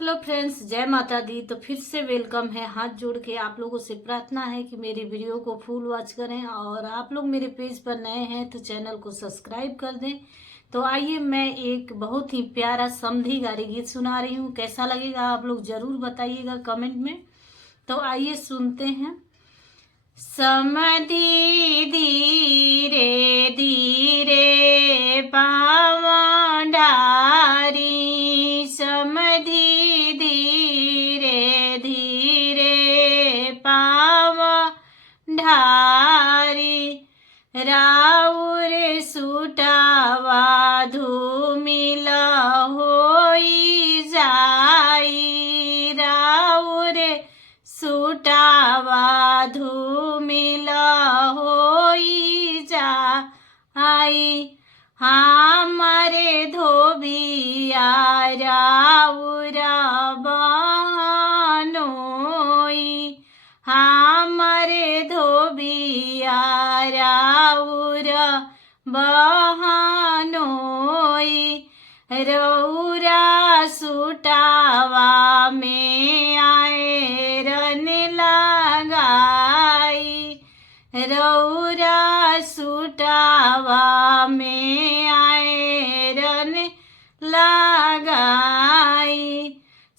Hello friends, जय माता दी। तो फिर से वेलकम है। हाथ जोड़ के आप लोगों से प्रार्थना है कि मेरी वीडियो को फुल वॉच करें और आप लोग मेरे पेज पर नए हैं तो चैनल को सब्सक्राइब कर दें। तो आइए मैं एक बहुत ही प्यारा समधी गारी गीत सुना रही हूँ। कैसा लगेगा आप लोग जरूर बताइएगा कमेंट में। तो आइए सुनते हैं। समधी धीरे धीरे पावन ढारी, समधी धीरे धीरे पावन ढारी, राउर सुटावा धूमिल होई जाई, राउर सुटावा धूमिल होई जाई, हमारे धोबिया राउर बहनोई, हमारे धोबिया राउर बहनोई, रौरा सुटावा में आयरन लगाई, रौरा सुटावा में आयरन लगाई,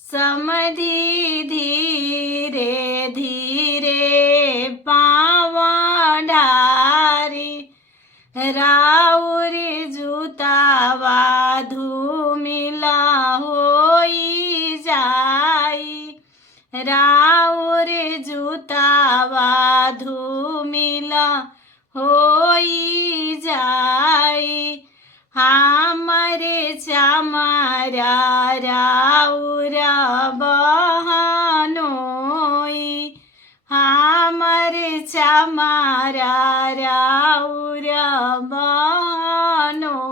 समधी धीरे धीरे पावन ढारी, राउर जुतावा धूमिल होई जाई, राउर जुतावा धूमिल होई जाई, हमारे चमारा राउर बहनोई, हमारे चमारा राउर बहनोई,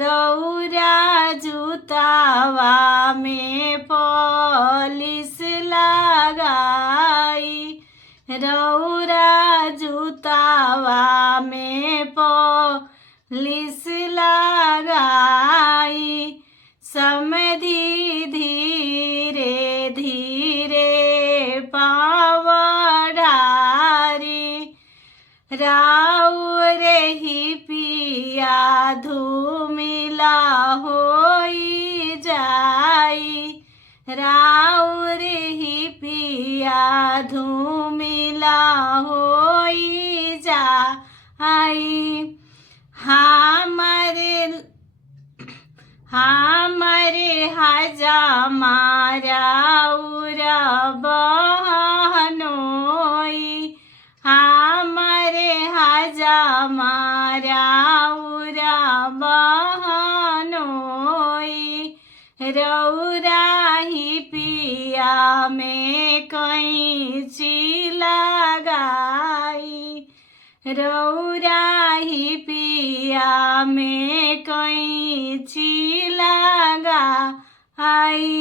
रौरा जुतावा में पॉलिश लगाई, रौरा जुतावा में पॉलिश लगाई, समधी धीरे धीरे पावन ढारी, राउर ही पिया धूमिल होई जाई, राउर ही पिया धूमिल होई जाई, हमारे हजामा राउर बहनोई, हमारे हजामा राउर बहनोई, रौरा ही पिया में कैंची लगाई, रौरा ही पिया में कैंची लगाई,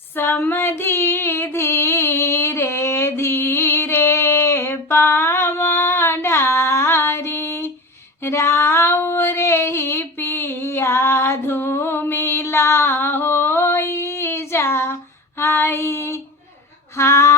समधी धीरे धीरे पावन ढारी, राउर ही पिया धूमिल होई जाई, हाँ